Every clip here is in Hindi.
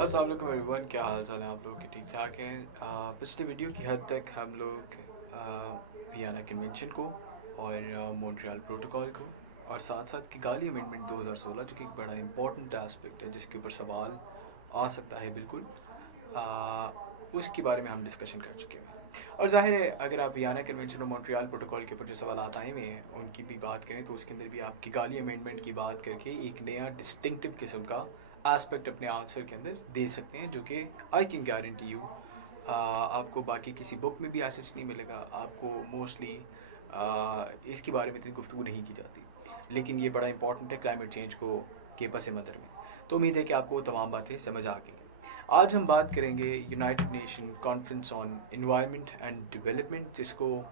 अस्सलाम वालेकुम एवरीवन, क्या हाल चाल है आप लोग के? ठीक ठाक हैं। पिछले वीडियो की हद तक हम लोग वियना कन्वेंशन को और मॉन्ट्रियल प्रोटोकॉल को और साथ साथ किगाली अमेंडमेंट 2016 जो कि एक बड़ा इंपॉर्टेंट एस्पेक्ट है जिसके ऊपर सवाल आ सकता है बिल्कुल, उसके बारे में हम डिस्कशन कर चुके हैं। और जाहिर है अगर आप वियना कन्वेंशन और मॉन्ट्रियल प्रोटोकॉल के ऊपर जो सवाल आए हुए हैं उनकी भी बात करें तो उसके अंदर भी आप किगाली अमेंडमेंट की बात करके एक नया डिस्टिंक्टिव किस्म का एस्पेक्ट अपने आंसर के अंदर दे सकते हैं, जो कि आई कैन गारंटी यू आपको बाकी किसी बुक में भी ऐसा नहीं मिलेगा। आपको मोस्टली इसके बारे में इतनी गुफ्तगू नहीं की जाती, लेकिन ये बड़ा इंपॉर्टेंट है क्लाइमेट चेंज को के पस मंज़र में। तो उम्मीद है कि आपको तमाम बातें समझ आ गई। आज हम बात करेंगे United nation conference on environment and development, जिसको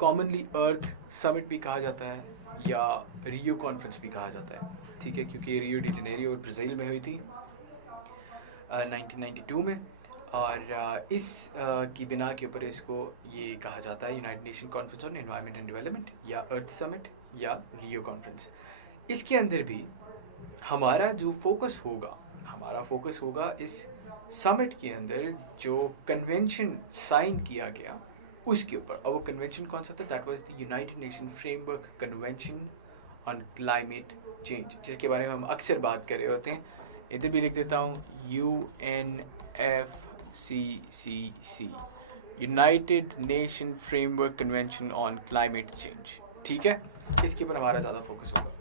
कॉमनली अर्थ समिट भी कहा जाता है या रियो कॉन्फ्रेंस भी कहा जाता है। ठीक है, क्योंकि रियो डी जनेरियो ब्राज़ील में हुई थी 1992 में, और इस की बिना के ऊपर इसको ये कहा जाता है United nation conference on environment and development या अर्थ समिट या रियो कॉन्फ्रेंस। इसके अंदर भी हमारा जो फोकस होगा, हमारा फोकस होगा इस समिट के अंदर जो कन्वेंशन साइन किया गया उसके ऊपर। और वो कन्वेंशन कौन सा था? That was the United nation framework convention on climate change, जिसके बारे में हम अक्सर बात कर रहे होते हैं। इधर भी लिख देता हूँ, UNFCCC, United nation framework convention on climate change. ठीक है, इसके ऊपर हमारा ज़्यादा फोकस होगा।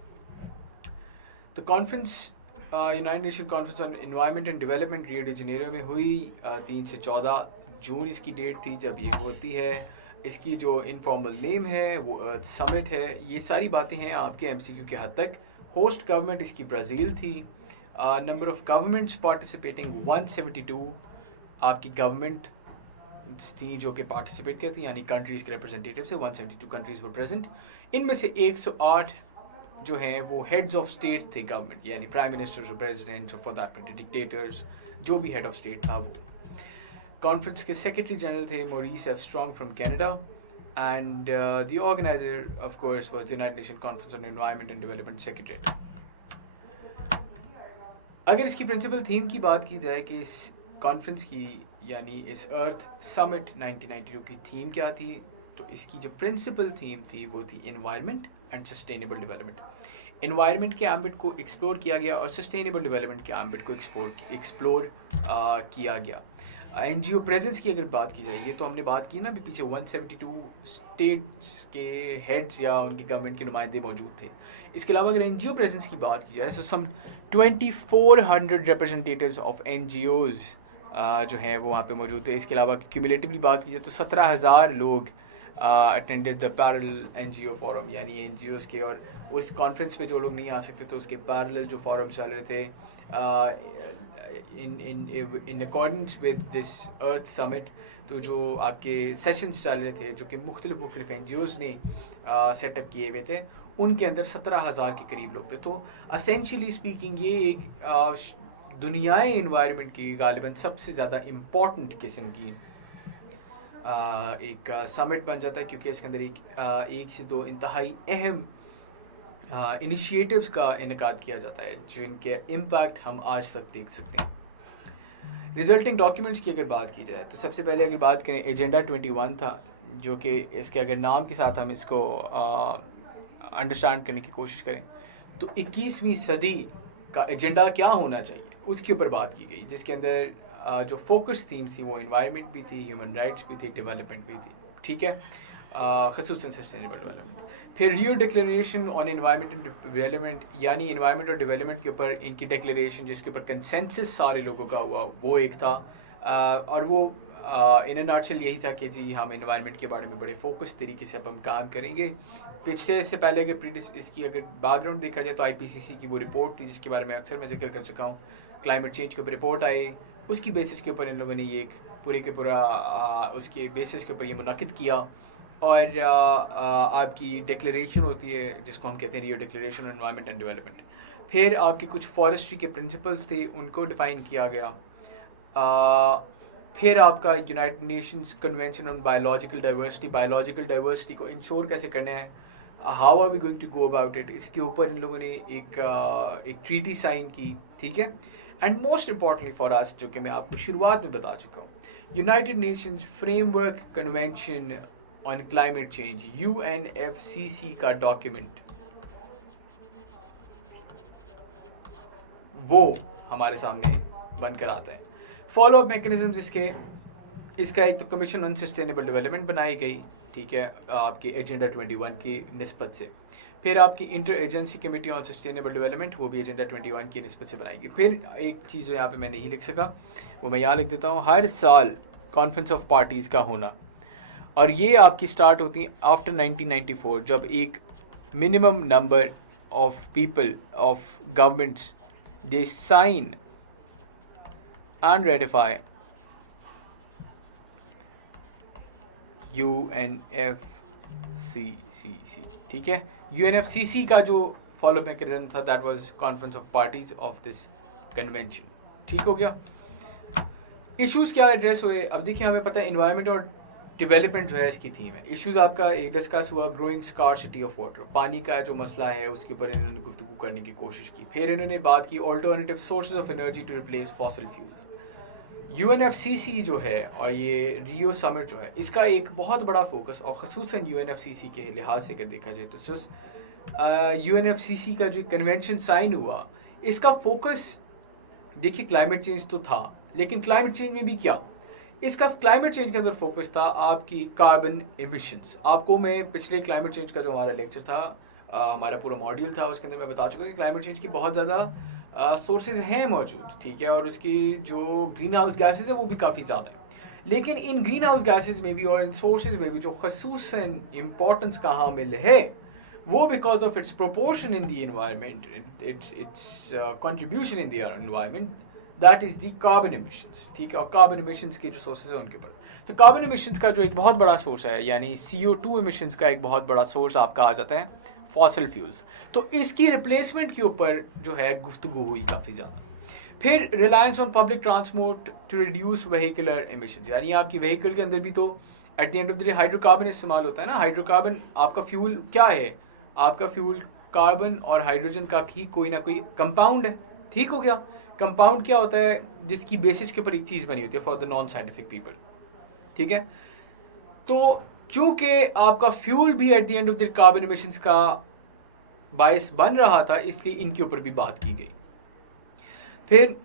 तो conference United nation conference on environment and development Rio de Janeiro में हुई 3 से 14 जून इसकी डेट थी जब ये होती है। इसकी जो इनफॉर्मल नेम है वो अर्थ समिट है। ये सारी बातें हैं आपके एमसीक्यू के हद तक। होस्ट गवर्नमेंट इसकी ब्राज़ील थी। नंबर ऑफ गवर्नमेंट्स पार्टिसिपेटिंग 172 आपकी गवर्नमेंट थी जो कि पार्टिसिपेट करती, यानी कंट्रीज़ के रिप्रेजेंटेटिव से 172 कंट्रीज़ वर प्रेजेंट। इनमें से 108 जो हैं वो हेड्स ऑफ स्टेट थे गवर्नमेंट, यानी प्राइम मिनिस्टर्स और प्रेसिडेंट्स और फॉर दैट मैटर डिक्टेटर्स, जो भी हेड ऑफ स्टेट था वो। कॉन्फ्रेंस के सेक्रेटरी जनरल थे Morris F strong from Canada, and the organiser of course was the United nation conference on environment and development secretariat. अगर इसकी प्रिंसिपल थीम की बात की जाए कि इस कॉन्फ्रेंस की यानी इस अर्थ समिट 1992 की थीम क्या थी, तो इसकी जो प्रिंसिपल थीम थी वो थी environment and sustainable development. Environment के एम्बिट को एक्सप्लोर किया गया और सस्टेनेबल डेवलपमेंट के एम्बिट को एक्सप्लोर किया गया। एनजीओ प्रेजेंस की अगर बात की जाए, ये तो हमने बात की ना अभी पीछे, 172 स्टेट्स के हेड्स या उनकी गवर्नमेंट के नुमाइंदे मौजूद थे। इसके अलावा अगर एनजीओ प्रेजेंस की बात की जाए तो सम 2400 रिप्रेजेंटेटिव्स ऑफ एनजीओज जो हैं वो वहाँ पे मौजूद थे। इसके अलावा क्यूमुलेटिवली बात की जाए तो 17,000 लोग attended the parallel NGO forum, यानी एनजीओज के। और उस कॉन्फ्रेंस पे जो लोग नहीं आ सकते तो उसके पैरेलल जो फोरम चल रहे थे in accordance with this earth summit, तो जो आपके सेशंस चल रहे थे जो कि मुख्तलिफ एनजीओज ने सेटअप किए हुए थे, उनके अंदर 17,000 के करीब लोग थे। तो असेंशली स्पीकिंग ये एक दुनियाई इन्वायरमेंट की गालिबन सबसे ज़्यादा इम्पॉर्टेंट किस्म की एक समिट बन जाता है, क्योंकि इसके अंदर एक से दो इंतहाई अहम इनिशिएटिव्स का इनकाद किया जाता है जिनके इम्पैक्ट हम आज तक देख सकते हैं। रिजल्टिंग डॉक्यूमेंट्स की अगर बात की जाए तो सबसे पहले अगर बात करें एजेंडा 21 था, जो कि इसके अगर नाम के साथ हम इसको अंडरस्टैंड करने की कोशिश करें तो 21वीं सदी का एजेंडा क्या होना चाहिए उसके ऊपर बात की गई, जिसके अंदर जो फोकस थीम्स थी वो इन्वायरमेंट भी थी, ह्यूमन राइट्स भी थी, डेवलपमेंट भी थी। ठीक है, खसूसन सस्टेनेबल डेवलपमेंट। फिर Rio declaration on environment and development, यानी एनवायरमेंट और डेवलपमेंट के ऊपर इनकी डिक्लेरेशन जिसके ऊपर कंसेंसस सारे लोगों का हुआ, वो एक था। और वो इन अ नटशेल यही था कि जी हम एनवायरनमेंट के बारे में बड़े फोकस तरीके से अब हम काम करेंगे। पिछले से पहले अगर इसकी अगर बैकग्राउंड देखा जाए तो आईपीसीसी की वो रिपोर्ट थी जिसके बारे में अक्सर मैं जिक्र कर चुका हूँ। क्लाइमेट चेंज के ऊपर रिपोर्ट आई, उसकी बेसिस के ऊपर इन लोगों ने ये एक पूरे के पूरा उसके बेसिस के ऊपर ये मुनक़िद किया। और आपकी डिक्लेरेशन होती है जिसको हम कहते हैं Rio declaration on environment and development. फिर आपके कुछ फॉरेस्ट्री के प्रिंसिपल्स थे, उनको डिफ़ाइन किया गया। फिर आपका United Nations Convention on Biological Diversity को इंश्योर कैसे करना है, how are we going to go about it, इसके ऊपर इन लोगों ने एक ट्रीटी साइन की। ठीक है, and most importantly for us, जो कि मैं आपको शुरुआत में बता चुका हूँ, United Nations framework convention on climate change, UNFCCC का डॉक्यूमेंट, वो हमारे सामने बनकर आता है। फॉलो अप मैकेनिज्म इसका एक तो कमीशन ऑन सस्टेनेबल डेवलपमेंट बनाई गई, ठीक है, आपकी एजेंडा 21 की निस्बत से। फिर आपकी inter agency committee on sustainable development, वो भी एजेंडा 21 की निस्बत से बनाएगी। फिर एक चीज़ जो यहाँ पे मैं नहीं लिख सका, वो मैं यहाँ लिख देता हूँ, हर साल कॉन्फ्रेंस ऑफ पार्टीज़ का होना, और ये आपकी स्टार्ट होती है आफ्टर 1994, जब एक minimum number of people of governments they sign and ratify UNFCCC, ठीक है। UNFCCC का जो फॉलो मैकेनिज्म था, that was conference of parties of this convention, ठीक हो गया। इश्यूज क्या एड्रेस हुए, अब देखिए हमें पता है एनवायरनमेंट और डेवलपमेंट जो है इसकी थीम है। इश्यूज आपका एक डिस्कस हुआ, ग्रोइंग स्कार्सिटी ऑफ वाटर, पानी का जो मसला है उसके ऊपर इन्होंने गुफ्तगू करने की कोशिश की। फिर इन्होंने बात की alternative sources of energy to replace fossil fuels. UNFCCC जो है और ये रियो समिट जो है, इसका एक बहुत बड़ा फोकस, और ख़ुसूसन UNFCCC के लिहाज से अगर देखा जाए तो UNFCCC का जो कन्वेंशन साइन हुआ, इसका फोकस देखिए क्लाइमेट चेंज तो था, लेकिन क्लाइमेट चेंज में भी क्या, इसका क्लाइमेट चेंज के अंदर फोकस था आपकी कार्बन एमिशंस। आपको मैं पिछले क्लाइमेट चेंज का जो हमारा लेक्चर था, हमारा पूरा मॉड्यूल था, उसके अंदर मैं बता चुका कि क्लाइमेट चेंज की बहुत ज़्यादा सोर्सेज हैं मौजूद, ठीक है, और उसकी जो ग्रीन हाउस गैसेज है वो भी काफ़ी ज़्यादा है। लेकिन इन ग्रीन हाउस गैसेज में भी और इन सोर्सेज में भी जो खसूसन इम्पोर्टेंस का हामिल है, वो because of its proportion in the environment, it's contribution in the environment, that is the carbon emissions, ठीक है। और कार्बन एमिशंस के जो सोर्सेज हैं उनके ऊपर, तो कार्बन एमिशंस का जो एक बहुत बड़ा सोर्स है, यानी CO2 एमिशंस का एक बहुत बड़ा सोर्स आपका आ जाता है फॉसिल फ्यूल्स। तो इसकी रिप्लेसमेंट के ऊपर जो है गुफ्तगू हुई काफ़ी ज़्यादा। फिर reliance on public transport to reduce vehicular emissions, यानी आपकी व्हीकल के अंदर भी तो at the end of the day hydrocarbon इस्तेमाल होता है ना। हाइड्रोकार्बन आपका फ्यूल क्या है, आपका फ्यूल कार्बन और हाइड्रोजन का भी कोई ना कोई कंपाउंड है, ठीक हो गया। कंपाउंड क्या होता है, जिसकी बेसिस के ऊपर एक चीज़ बनी होती है for the non scientific people, ठीक है। तो चूंकि आपका फ्यूल भी eight the end of the carbon emissions का बायस बन रहा था, इसलिए इनके ऊपर भी बात की गई। फिर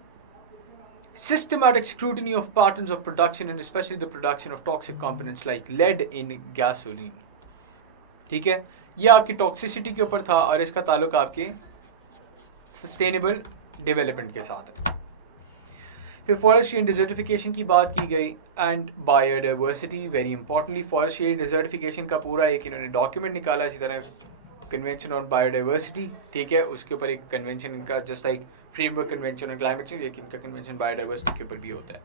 systematic scrutiny of patterns of production and especially the production of toxic components like lead in gasoline, ठीक है। ये आपकी टॉक्सिसिटी के ऊपर था और इसका ताल्लुक आपके सस्टेनेबल डेवलपमेंट के साथ है। फिर फॉरेस्ट्री एंड डिजर्टिफिकेशन की बात की गई and biodiversity, very importantly forestry and desertification का पूरा एक इन्होंने डॉक्यूमेंट निकाला, इसी तरह कन्वेंशन ऑन बायोडाइवर्सिटी, ठीक है, उसके ऊपर एक कन्वेंशन इनका just like framework convention on climate change, लेकिन इनका कन्वेंशन बायोडाइवर्सिटी के ऊपर भी होता है।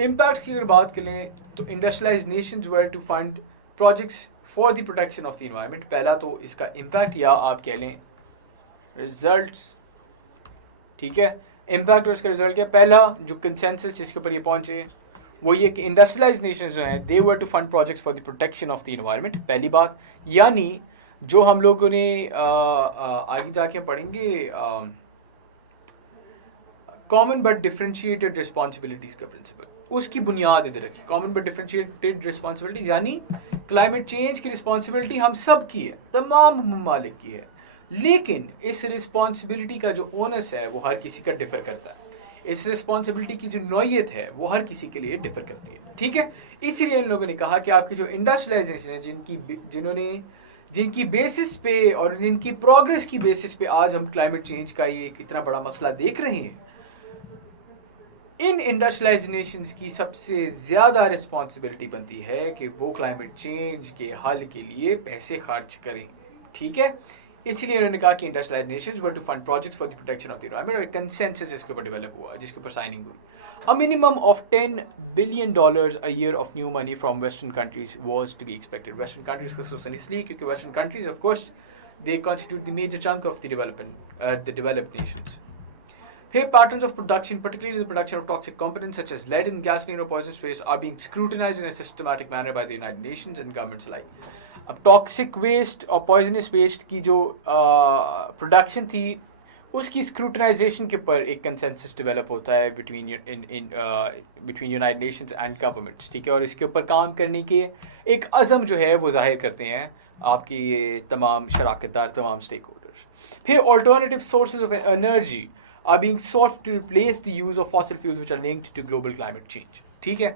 इम्पैक्ट्स की अगर बात करें तो industrialized nations were to fund projects for the protection of the environment. पहला तो इसका इम्पैक्ट या आप कह लें रिजल्ट्स, ठीक है। इम्पैक्ट और इसका रिजल्ट क्या, पहला जो कंसेंसस जिसके ऊपर ये पहुंचे वो ये कि इंडस्ट्रियलाइज्ड नेशंस जो हैं they were to fund projects for the protection of the environment, पहली बात। यानी जो हम लोगों ने आगे जाके पढ़ेंगे कॉमन बट डिफरेंशिएटेड रिस्पॉन्सिबिलिटीज का प्रिंसिपल, उसकी बुनियाद इधर रखी। कॉमन बट डिफरेंशिएटेड रिस्पॉन्सिबिलिटीज यानी क्लाइमेट चेंज की रिस्पॉन्सिबिलिटी हम सब की है, तमाम ममालिक की है, लेकिन इस रिस्पॉन्सिबिलिटी का जो ओनस है वो हर किसी का डिफर करता है। इस रिस्पॉन्सिबिलिटी की जो नौयत है वो हर किसी के लिए डिफर करती है, ठीक है। इसीलिए इन लोगों ने कहा कि आपकी जो इंडस्ट्रियलाइजेशन है, जिनकी बेसिस पे और जिनकी प्रोग्रेस की बेसिस पे आज हम क्लाइमेट चेंज का ये इतना बड़ा मसला देख रहे हैं, इन इंडस्ट्रियलाइज्ड नेशंस की सबसे ज़्यादा रिस्पॉन्सिबिलिटी बनती है कि वो क्लाइमेट चेंज के हल के लिए पैसे खर्च करें, ठीक है। इसलिए उन्होंने कहा कि industrialized nations were to fund projects for the protection of the environment, और कंसेंसस इसके ऊपर डेवलप हुआ जिसके ऊपर साइनिंग हुई। A minimum of $10 billion a year of new money from Western countries was to be expected. Western countries खसूसन इसलिए क्योंकि Western countries of course they constitute the major chunk of the developed nations. Here, patterns of production, particularly the production of toxic components such as lead in gasoline or poisonous waste, are being scrutinized in a systematic manner by the United Nations and governments alike. अब टॉक्सिक वेस्ट और पॉइजनस वेस्ट की जो प्रोडक्शन थी उसकी स्क्रूटनाइजेशन के ऊपर एक कंसेंसस डेवलप होता है between United Nations and governments, ठीक है। और इसके ऊपर काम करने के एक अज़म जो है वो जाहिर करते हैं आपकी ये तमाम शराकतदार, तमाम स्टेक होल्डर्स। फिर alternative sources of energy are being sought to replace the use of fossil fuels which are linked to global climate change, ठीक है।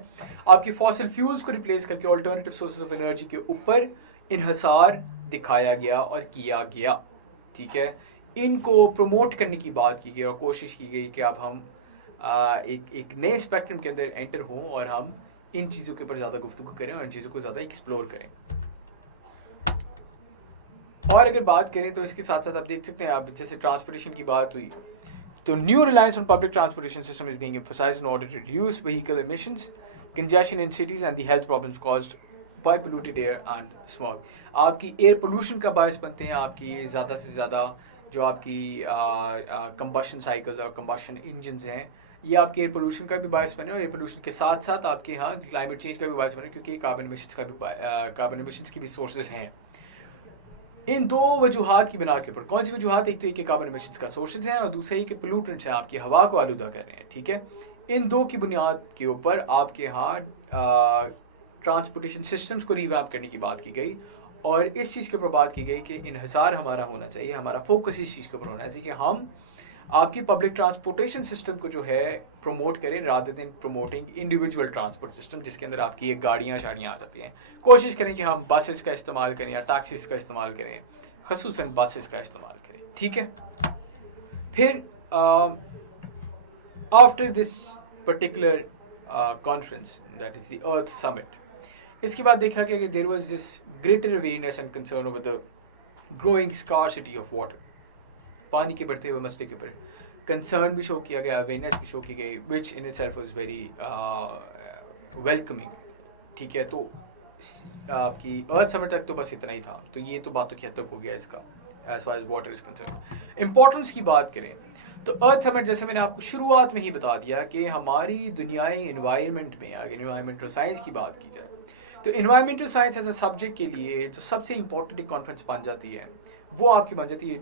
आपकी फॉसिल फ्यूल्स को रिप्लेस करके ऑल्टरनेटिव सोर्सेज ऑफ एनर्जी के ऊपर इन्हसार दिखाया गया और किया गया, ठीक है। इनको प्रमोट करने की बात की गई और कोशिश की गई कि अब हम एक नए स्पेक्ट्रम के अंदर एंटर हों और हम इन चीज़ों के ऊपर ज़्यादा गुफ्तगू करें और इन चीज़ों को ज़्यादा एक्सप्लोर करें। और अगर बात करें तो इसके साथ साथ आप देख सकते हैं, आप जैसे ट्रांसपोर्टेशन की बात हुई तो new reliance on public transportation system is being emphasised in order to reduce vehicle emissions, congestion in cities and the health problems caused by polluted air and smog. आपकी एयर पोल्यूशन का बायस बनते हैं आपकी ज़्यादा से ज़्यादा जो आपकी कंबशन साइकिल्स और कंबशन इंजन्स हैं, ये आपके एयर पोल्यूशन का भी बायस बने और एयर पोल्यूशन के साथ साथ आपके यहाँ क्लाइमेट चेंज का भी बायस बने, क्योंकि कार्बन एमिशंस की भी सोर्सेज हैं। इन दो वजूहात की बिना के ऊपर, कौन सी वजूहात, एक तो एक कार्बन एमिशंस का सोर्सेज हैं और दूसरा ही कि पोल्यूटेंट्स हैं, आपकी हवा को आलूदा कर रहे हैं, ठीक है। इन दो की बुनियाद के ऊपर आपके यहाँ ट्रांसपोर्टेशन सिस्टम्स को रिवैम्प करने की बात की गई और इस चीज़ के ऊपर बात की गई कि इन्हिसार हमारा होना चाहिए, हमारा फोकस इस चीज़ के ऊपर होना चाहिए कि हम आपकी पब्लिक ट्रांसपोर्टेशन सिस्टम को जो है प्रमोट करें rather than promoting individual transport system, जिसके अंदर आपकी ये गाड़ियाँ शाड़ियाँ आ जाती हैं। कोशिश करें कि हम बसेस का इस्तेमाल करें या टैक्सीज का इस्तेमाल करें, खसूसन बसेस का इस्तेमाल करें, ठीक है। फिर after this particular conference that is the earth summit, इसके बाद देखा गया कि there was this greater awareness and concern over the growing scarcity of water, पानी के बढ़ते हुए मसले के ऊपर कंसर्न भी शो किया गया, अवेयरनेस भी शो की गई, which in itself was very welcoming, ठीक है। तो आपकी अर्थ समिट तक तो बस इतना ही था, तो ये तो बातों की हद तक हो गया इसका as far as water is concern. Importance की बात करें तो अर्थ समिट, जैसे मैंने आपको शुरुआत में ही बता दिया कि हमारी दुनियाई इन्वायरमेंट में अगर इन्वायरमेंटल साइंस की बात की जाए तो environmental science as a subject के लिए जो सबसे इंपॉर्टेंट एक कॉन्फ्रेंस बन जाती है वो आपकी बन जाती है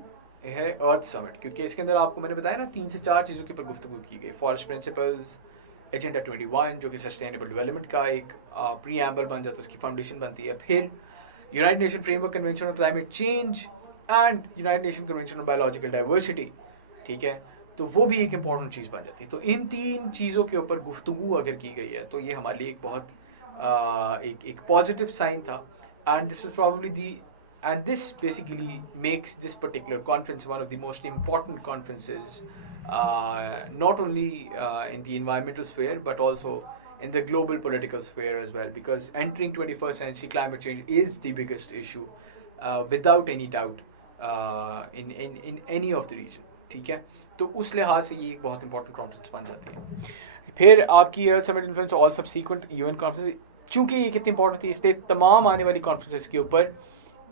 अर्थ समिट, क्योंकि इसके अंदर आपको मैंने बताया ना 3 से 4 चीज़ों के ऊपर गुफ्तगू की गई। फॉरेस्ट प्रिंसिपल्स, एजेंडा 21 जो कि सस्टेनेबल डेवलपमेंट का एक प्रीएम्बल बन जाता है, उसकी फाउंडेशन बनती है। फिर United nation framework convention on climate change and United nation convention on Biological diversity, ठीक है, तो वो भी एक इंपॉर्टेंट चीज़ बन जाती है। तो इन 3 चीज़ों के ऊपर गुफ्तगू अगर की गई है तो ये हमारे लिए एक बहुत एक पॉजिटिव साइन था। And this is probably the and this basically makes this particular conference one of the most important conferences, not only in the environmental sphere but also in the global political sphere as well, because entering 21st century climate change is the biggest issue without any doubt in any of the region, ठीक है। तो उस लिहाज से ये एक बहुत इंपॉर्टेंट कॉन्फ्रेंस बन जाती है। फिर आपकी earth summit influence all subsequent UN conference, चूँकि ये कितनी इंपॉर्टेंट थी इसलिए तमाम आने वाली कॉन्फ्रेंसेस के ऊपर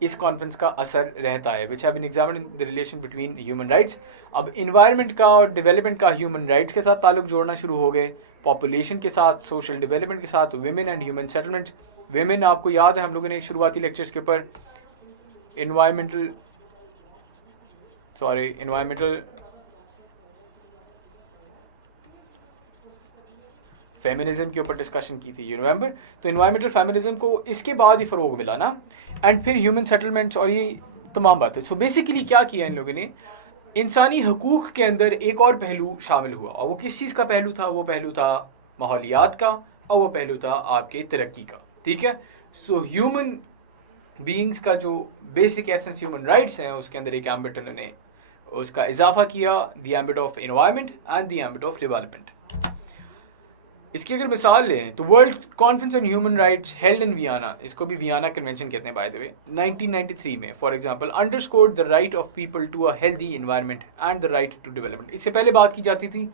इस कॉन्फ्रेंस का असर रहता है, which have been examined in the relation between human rights. अब इन्वायरमेंट का और डेवलपमेंट का ह्यूमन राइट्स के साथ ताल्लुक जोड़ना शुरू हो गए, पॉपुलेशन के साथ, सोशल डेवलपमेंट के साथ, women and human settlements. Women आपको याद है हम लोगों ने शुरुआती लेक्चर्स के ऊपर इन्वायरमेंटल फेमिनिज्म के ऊपर डिस्कशन की थी, यू रिमेंबर। तो इन्वायरमेंटल फेमिनिज्म को इसके बाद ही फ़रोग मिला ना, एंड फिर ह्यूमन सेटलमेंट्स और ये तमाम बातें। सो बेसिकली क्या किया इन लोगों ने, इंसानी हकूक़ के अंदर एक और पहलू शामिल हुआ, और वो किस चीज़ का पहलू था, वो पहलू था माहौलियात का और वो पहलू था आपके तरक्की का, ठीक है। सो ह्यूमन बीइंग्स का जो बेसिक एसेंस ह्यूमन राइट्स हैं उसके अंदर एक एम्बिट उन्होंने उसका इजाफा किया, the ambit of environment and the ambit of development. इसकी अगर मिसाल लें तो world conference on human rights held in Vienna, इसको भी वियना कन्वेंशन कहते हैं बाय द वे, 1993 में, for example, underscored the right of people to a healthy environment and the right to development. इससे पहले बात की जाती थी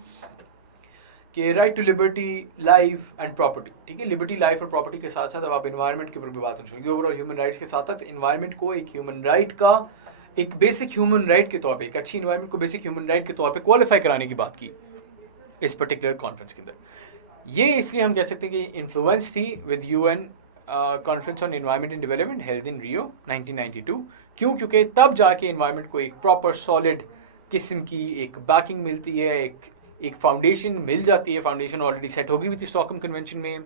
कि right to liberty, life and property, ठीक है। लिबर्टी, लाइफ और प्रॉपर्टी के साथ साथ अब आप एनवायरनमेंट के ऊपर भी बात करेंगे। ओवरऑल ह्यूमन राइट्स के साथ साथ एनवायरनमेंट को एक ह्यूमन राइट का, एक बेसिक ह्यूमन राइट के तौर पर, एक अच्छी एनवायरनमेंट को बेसिक ह्यूमन राइट के तौर पर क्वालिफाई कराने की बात की इस पर्टिकुलर कॉन्फ्रेंस के अंदर। ये इसलिए हम कह सकते हैं कि इन्फ्लुएंस थी with UN conference on environment and development held in Rio 1992। क्यों? क्योंकि तब जाके एनवायरनमेंट को एक प्रॉपर सॉलिड किस्म की एक बैकिंग मिलती है, एक फाउंडेशन मिल जाती है। फाउंडेशन ऑलरेडी सेट होगी हुई थी स्टॉकहोम कन्वेंशन में।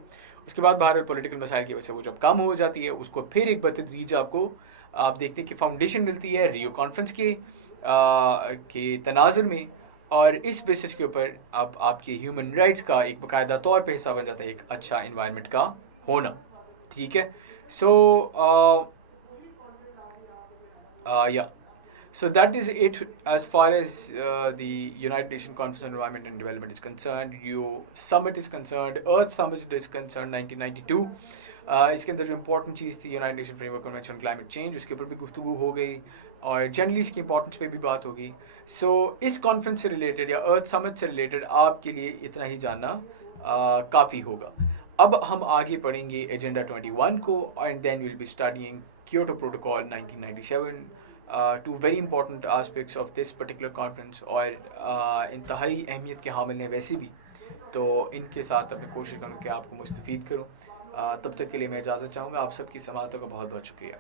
उसके बाद बाहर पॉलिटिकल मसाइल की वजह से वो जब कम हो जाती है, उसको फिर एक बतदरीज आपको आप देखते हैं कि फाउंडेशन मिलती है रियो कॉन्फ्रेंस के तनाजुर में, और इस बेसिस के ऊपर अब आपके ह्यूमन राइट्स का एक बाकायदा तौर पे हिस्सा बन जाता है एक अच्छा इन्वायरमेंट का होना। ठीक है, सो yeah. So that is it as far as the United Nations Conference on Environment and Development is concerned. You summit is concerned, Earth Summit is concerned 1992. इसके अंदर जो इम्पोर्टेंट चीज़ थी United nation framework convention on climate change, उसके ऊपर भी गुफ्तगू हो गई और जनरली इसकी इंपॉर्टेंस पे भी बात होगी। सो इस कॉन्फ्रेंस से रिलेटेड या अर्थ समिट से रिलेटेड आपके लिए इतना ही जानना काफ़ी होगा। अब हम आगे पढ़ेंगे एजेंडा 21 को, and then will be studying Kyoto Protocol 1997, two very important aspects of this particular conference, और इंतहाई अहमियत के हामिल हैं वैसे भी, तो इनके साथ अब मैं कोशिश करूँ कि आपको मुस्तफ़ीद करूँ। तब तक के लिए मैं इजाज़त चाहूँगा। आप सबकी समाअतों का बहुत बहुत शुक्रिया।